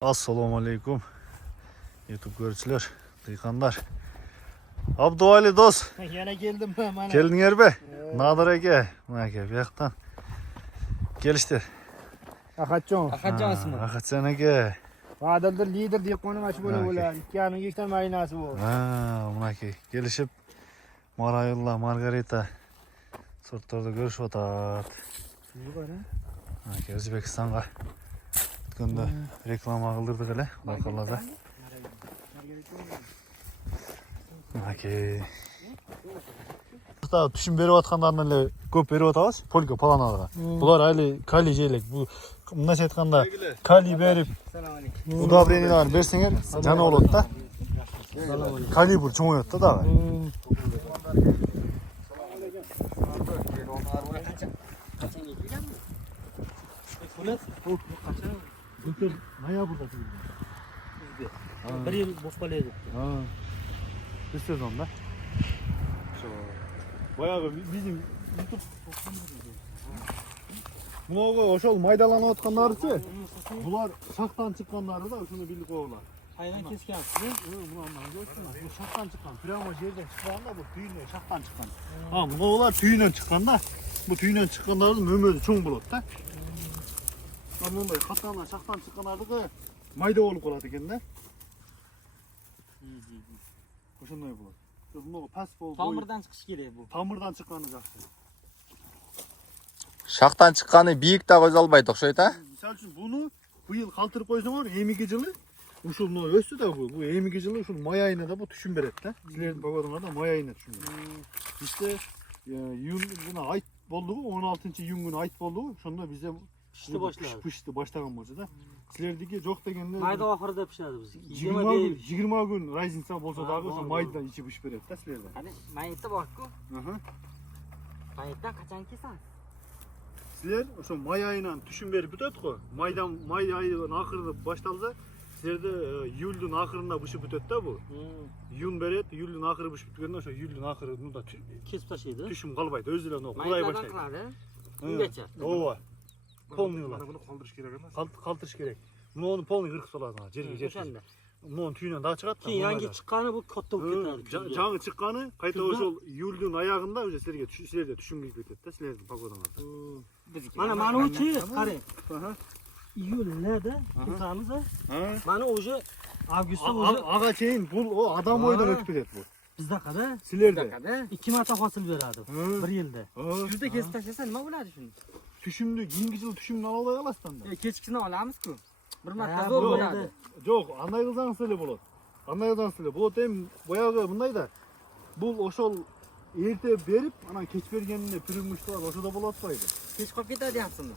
Assalamu alaikum YouTube görücüler, dıykanlar. Abduvali dost. Yana geldim ben bana. Geldin be. Nadir eke. Bir yaktan. Geliştir. Akatcan. Akatcan ismi. Akatcan eke. Adildir lider diye konu maç böyle böyle. İkyanın yekten maynası bu. Bunaki gelişip Marayulla, Margarita sortlarda görüş otat. Özbekistan'a gönde reklam ağıldırdık hele. Bakalada. Hatta düşün berip atkanlardan ele köp berip atabız. Polka palanalara. Bular aylı kali jeylek. Bu mındaç aytkanda kali berip udabrenini bersenger jana bolot da. Kali bur çoğuyot da da. Doktor naya burada Bir yıl boşbalaydı. Bir sezonda. Bayağı bizim YouTube Munoga oşol maydalanıp atkanlarısı. Bular şaktan çıkanları da şunu bildik oğlan. Hayvan kesken. Bunu anlamıyorsun. Bu şaktan çıkan, prama yerden çıkan da bu tüyüne şaktan çıkan. Ha, Munogalar tüyüne çıkan da bu tüyüne çıkanların ömrü çoğun bulot da. Bunday katlanlar şaktan çıkanları da mayda olup kaladı ekan-da. Oşunday bulat. Munoga pas bol. Tamirdan çıkış kerak bu. Tamirdan çıkanı жақсы. Шақтан шыққаны биік та көз албайды ұқсайды, а? Misal үшін бұны бұйыл қалтырып қойсаңар, емеге жылы ушул мына өстү да бұл эмиги жылы ушул май айына да бул түшүм берет да. Силердин погодаңарда май айына түшүм берет. Бизде июнь мына айт болдубу, 16-июнь күнү айт болдубу, ошондо бизде пышты баштаган болчу да. Силердики жок дегенде Майда ахырда пишadi bizdiki. 20 күн разница болсо дагы ошо майда ичи пышып берет да силерде. Qani, mayitda bor-ku. Mayitdan qachon kesamiz? Силер ошо май айынан түшүм берип бүтөт го. Май айынын акырында башталса, силерде июлдун акырында бышып бүтөт да бул. Июнь берет, июлдун акыры бышып бүткөндө ошо июлдун акырында Kesip taşıydı. түшүм калбайт, өзү эле курай баштайт. Mayitlardan Ungacha. Ооба. Полный Mana buni qoldirish kerak emas. Калтырыш керек. Муну полный кыркып саласың, жерге жеткиз. O'shanda. Мунун түйүнөн дагы чыгат да. Keyin yangi chiqqani bu katta bo'lib ketadi. Жаңы чыкканы кайта ошол июлдун аягында уже силерде түшүм кирип кетет да, силердин погодаңарда. Mana uchi, qarang. İyullarda kesamiz. Mana уже avgustda уже Ага чейин бул адам ойдон өтүп кетет бул. bizdaqada Силерде 2 marta hosil beradi bir yilda. Shunda kesib tashlasa nima bo'ladi shuni? Түшүмдү кийинки жылы түшүмдү ала албай каласыздар да. Kechkisini olamiz-ku. Bir marta Ha, zo'r bo'ladi. bo'ladi. Жок, андай кылсаңыз эле болот. Андай кылсаңыз эле болот. Эми баягы мындай да. Бул ошол эрте берип, анан кеч бергенде пүрүмүштөр ошодо болот атпайбы? Kech qolib ketadi deyapsizmi?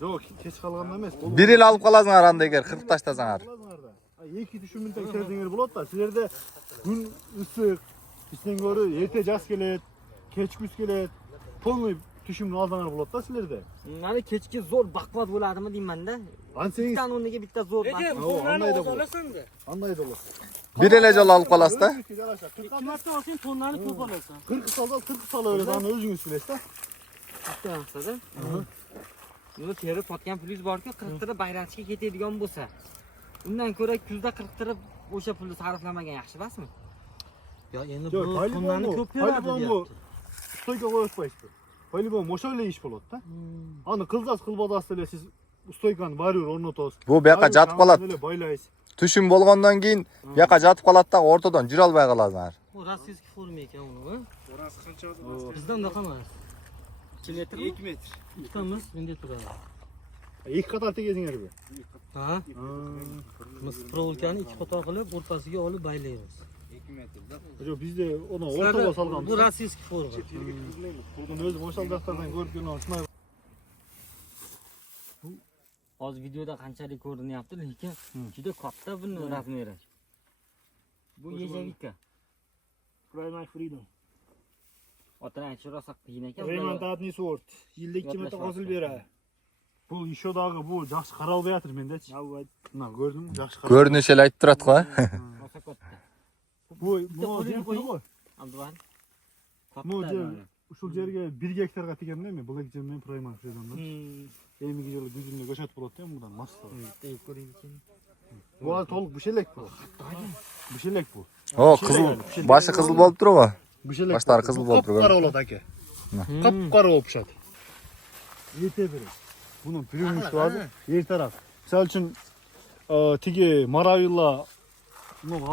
Жок, кеч калганда эмес. Бір ел алып қаласыңар анда егер қырып таштасаңар. Эки түшүмүндөн келсеңер болот да. Силерде күн ысык, бизден көрө эрте жаз келет, кеч күз келет. Полный түшүмдү алдыңар болот да силерде. Mana kechki zo'r baquvvat bo'ladimi deyman-da. Ансеңиз Bitta o'rniga bitta zo'r baquvvat. андай да болот. Андай да болот. Бір еле жол алып қаласыз да. 2 marta olsang tonnani ko'p olasan. 40 salda 40 salaverет, аны өзүңүз билесиз да. Bitta maqsadi. Buni terib sotgan pulingiz bor-ku, 40 tirib bayramchiga ketadigan bo'lsa, undan ko'ra kuzda 40 tirib o'sha pulni sarflamagan yaxshi emasmi? Ya endi Жок, bu tonnani ko'p beradi deyapti. Стойка коюп атпайсызбы? По-любому ошол эле иш болот да. Аны кылсаңыз кылбадасыз эле сиз стойканы баары бир орнотосуз. Бұл бияққа жатып қалады. Байлайсыз. Түшім болғандан кейін бияққа жатып қалады да ортадан жүре албай қаласыңар. Bu rossiyskiy forma ekan uni. Orasi qancha? Bizdan da qolmas. 2 metr. 2 metr. Ikkamiz bunday turadi. Эки катар тегесиңерби? Ha? Biz проволокani 2 qator qilib o'rtasiga olib baylaymiz. 2 metrda. Жок, бизде оны ортого салганбыз. Bu rossiyskiy forma. Бул өзүм ошол жактардан көрүп жүргөн сынай. Hozir videoda qanchalik ko'rinyapti, lekin juda katta buni razmeri. Bu yejavika. Primary Freedom. Otini aytishroq qiyin ekan. Ремонтатный сорт. Yilda 2 marta hosil beradi. Бул еще дагы бул жакшы каралбай атыр мендечи. Мына көрдүңбү? Жакшы каралбай. Көрініш еле айтып тұрады ғой. Rosa katta. Бул жер го. Abduval. Бул жер ушул жерге 1 гектарга тигем эми, бул эки жермен Primary Freedom'дан. Эмиги жылы жүзүндө көчөт болот да мындан масса. Bitta ko'ring ekan. Bu hali to'liq bishelek bu. Bishelek bu. O qizil, boshi qizil bo'lib turibdi. Bishelek. Boshlari qizil bo'lib turgan. Qora bo'ladi aka. Qop-qora bo'lib pishadi. Erta beradi. Bunun preimуществоsi ertaroq. Misol uchun tigi Maravilla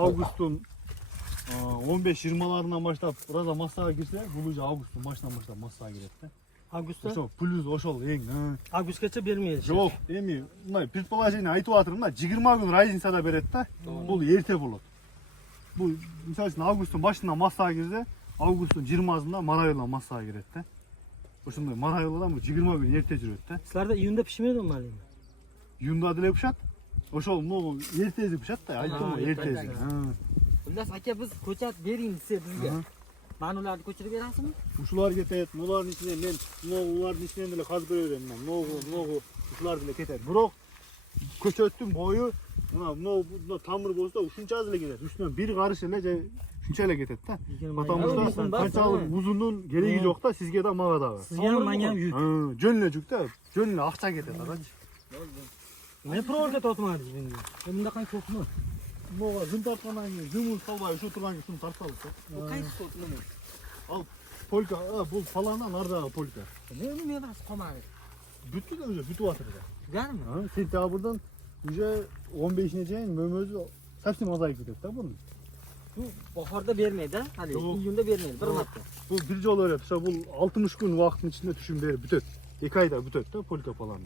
avgustun 15-20'larından başlap burada masaya girse, bulucu avgustun baştan masaya giredi. Avgustda? Oşol plus oşol eng. Avgustgacha bermaydi. Yo'q, endi bunday предположение aytib o'tirdim-da, 20 kun razницада beradi-da. Bu erta bo'ladi. Bu misol uchun avgustun başından masaya girse, avgustun 20'sında Maravilla masaya giredi-da. O'shunday Maravilladan bu 20 kun erta yuradi-da. Sizlarda iyunda pishmaydi malum. Yunda dile pishadi. Oşol no ertasi pishadi-da, aytdim ertasi. Xullas aka biz ko'chat bering desa bizga. Mana ularni ko'chirib berasizmi? Uşular ketadi, ularning ichidan men ularning ichidan dile qazib beraverman. Nogu uşular dile ketadi. Biroq ko'chatning bo'yi buna tamir bo'lsa, shunchalik ketadi. Ustidan bir qarish ele shunchalik ketadi-da. Потому qanchalik uzunun keragi yo'q-da, sizga da menga da. Sizga ham menga ham yuk. Jo'nla yuk-da, jo'nla aqcha ketadi, qarang. Ne proga tortmadingiz menga? Bundaqa ko'pmi? Moga zim tartgandan keyin zimul salbay shu turgan shuni tartalsa. Bu qaysi sotmi? Al polka, bu falandan nardaga polka. Nima mevasi qolmadi? Bütü de уже bütü atırdı. Tuganmi? Sentabrdan уже 15'ine değin mömözü совсем azayıp gidiyor da bunun. Bu bahorda bermaydi, hali Yo'q. iyunda bermaydi, bir marta. Bu bir yol öyle yapsa bu 60 gün vaktin içinde düşün beri bütöt. 2 ayda bütöt da polka falan.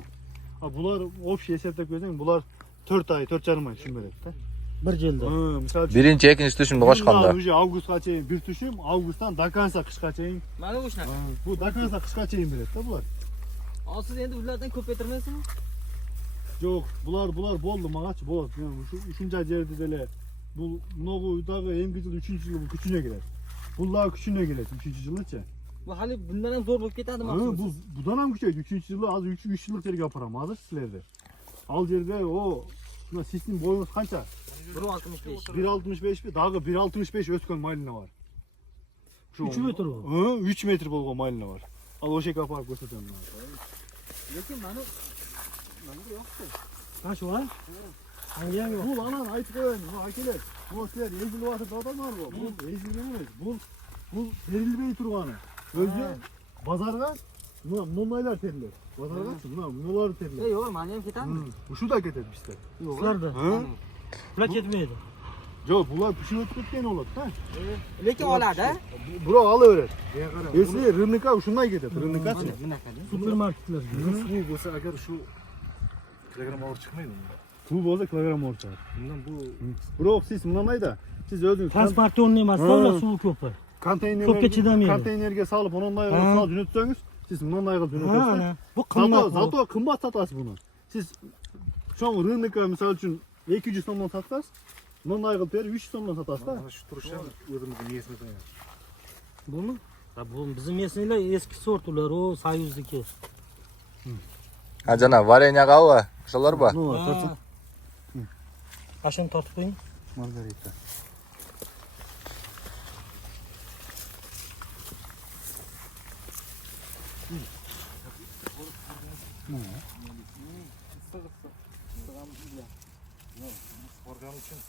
Ha bunlar общий hesapta koysan bunlar 4 ay, 4,5 ay düşün beri de. Bir yilda. Misal Birinchi, ikkinchi tushumni qo'shganda. Уже avgustga chayin bir düşüm, avgustdan до конца qishga chayin. Mana bu shunaqa. Bu до конца qishga chayin beradi da bular. Siz endi ulardan ko'paytirmaysizmi? Yo'q, bular bo'ldi, mağaç bo'ladi. Shuncha yerda dele bu Nogo'dagi emgi yil 3-yil bu kuchuna keladi. Bular kuchuna keladi 3-yilgacha. Bu hali bundan ham zo'r bo'lib ketadi Bu budan ham kuchaydi. 3-yili az 3 yillik yerga aparam hozir sizlarda. Al yerda o shuna sistem bo'yingiz qancha? 1.65. 1.65 mi? Dagı 1.65 o'sgan malina var. 3 metr bu. 3 metr bo'lgan malina var. Al o'sha yerga aparib ko'rsataman. Lekin mana Ha shu ha? Hangam yo'q. Bu anan aytib qo'yayin, bu akalar. Bu sizlar ezilib yotib odamlar bu. Bu ezilgan emas. Bu berilmey turgani. O'zi bozorga bunaylar terilar. Bozorga bunalar terilar. yo'q, mana ham ketadimi? Shu da ketadi bizda. Sizlarda. Bular ketmaydi. Yo'q, bular pishib o'tib ketgan bo'ladi-da. Lekin oladi. Biroq olaveradi. Если rынokka shunday ketadi, rынokkachi. Bunaqada. Supermarketlar. Bu bo'lsa agar shu kilogramm og'ir chiqmaydi. Bu bo'lsa kilogramm o'lchaydi. Bundan bu Biroq siz bunday-da, siz o'zingiz Transportyorni emas, ular suvi ko'p. Ko'pga chidamaydi. konteynerga solib, bunday qilib solib jo'natsangiz, siz bunday qilib jo'natasizda. Ha, bu qimmat. Zato qimmat sotasiz buni. Siz shu rынokka misol uchun 200 so'mdan sotasiz, bunday qilib berib 300 so'mdan sotasiz-da. mana shu turishi ham o'zimizning miyasini qo'yadi. Bumi? Ha, bu bizim mesnelar eski sort ular, o Soyuzniki. Ha jana, varenya qahva, o'shalar bor. Ashani tortib qo'ying. Margarita. Sporgan uchun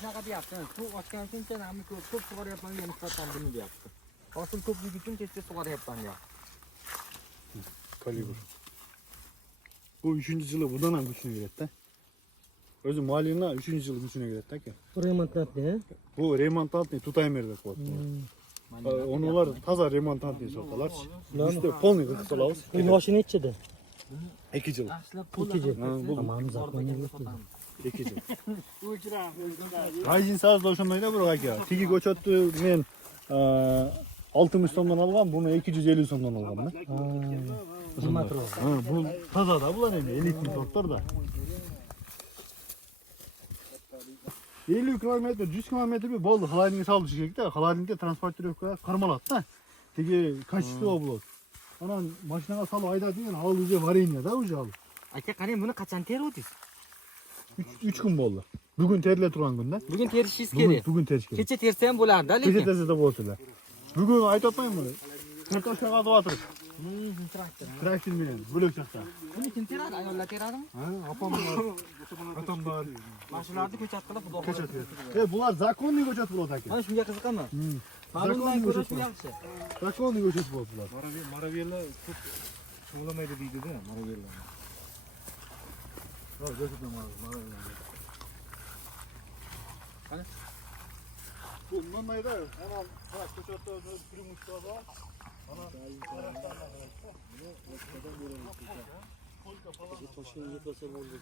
Shunaqa deyapti. Suv ochgan uchun namni ko'p sug'oryapman degan nisbatan buni deyapti. Hosil ko'pligi uchun tez sug'oryapman deyapti. Kalibr. Bu 3-yili bundan ham kuchuna keladi-da. O'zi malina 3-yili kuchuna keladi-da aka. Remontlatni. Bu remontantni tutaymer deb qo'yadi. Onlar toza remontantni sotalarchi. Bizda полный qilib solamiz. Bu yoshi nechida? 2 yil. Ashlab 2 yil. qo'llanib Tamam, zaxmaniyat yo'q. 2 yil. Rayzin sazda o'shandayda biroq aka. Tigi ko'chatni men 60 so'mdan olgan, buni 250 so'mdan olganman. Qimmatroq. Bu tozada bular endi elitni sortlar da. 50 kilometr, 100 kilometr bir bo'ldi. Xalayinga solib kerakda. Xalayinga transportirovka qarmaladi-da. Tigi kачество bo'ladi. Ana mashinaga solib haydadigan hol o'zi varenya-da o'zi hol. Aka, qarang, buni qachon teruvdingiz? 3 kun bo'ldi. Bugun terila turgan kunda. Bugun terishingiz kerak. Bugun terish kerak. Kecha tersa ham bo'lardi, Kecha lekin. tersa da bo'lsa. Bugun aytayapman buni. Kartoshka qazib o'tirib. Traktor. Traktor bilan bo'lak chaqda. Buni kim teradi? Ayollar teradimi? Ha, opamlar, otamlar Mana shularni ko'chat qilib xudo ko'chat. Bular zakonniy ko'chat bo'ladi aka. Mana shunga qiziqaman. Mana undan ko'ra shu yaxshi. Zakonniy ko'chat bo'ladi bular. Maravellar ko'p shug'ullamaydi deydi-da, maravellar. Ha, ko'chatlar maravellar. Bu bundan da hemen ko'chatda turmuşlar var. Ana Toshkentga kelsa bo'ldi.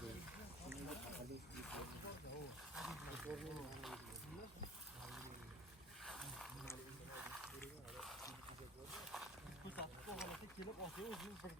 Kelib olsa o'zimiz bir